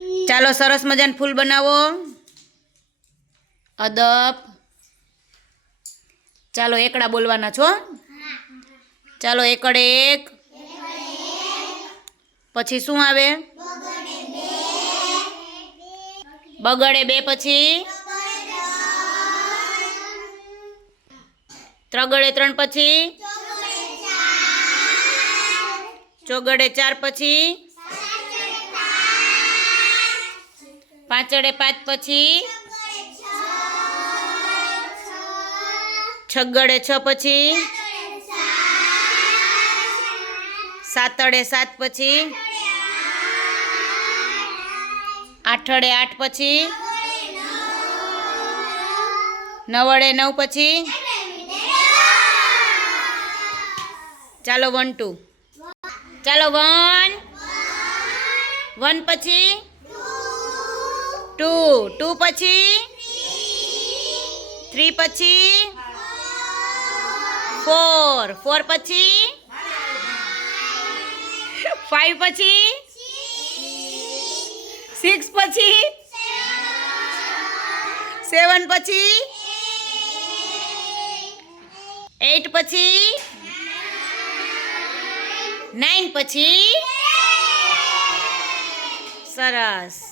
ચાલો સરસ મજાનું ફૂલ બનાવો. અદબ. ચાલો એકડા બોલવાના છો. ચાલો એકડ એક. પછી શું આવે? બગડે બે. પછી ત્રગડે ત્રણ. પછી ચોગડે ચાર. પછી પાંચડે પાંચ. પછી છગડે છ. પછી સાતડે સાત. પછી આઠડે આઠ. પછી નવડે નવ. પછી ચાલો 1 2. ચાલો 1 1. પછી 2 2. પછી 3. પછી 4 4. પછી 5. પછી 6. પછી 7. પછી 8. પછી 9. પછી સરસ.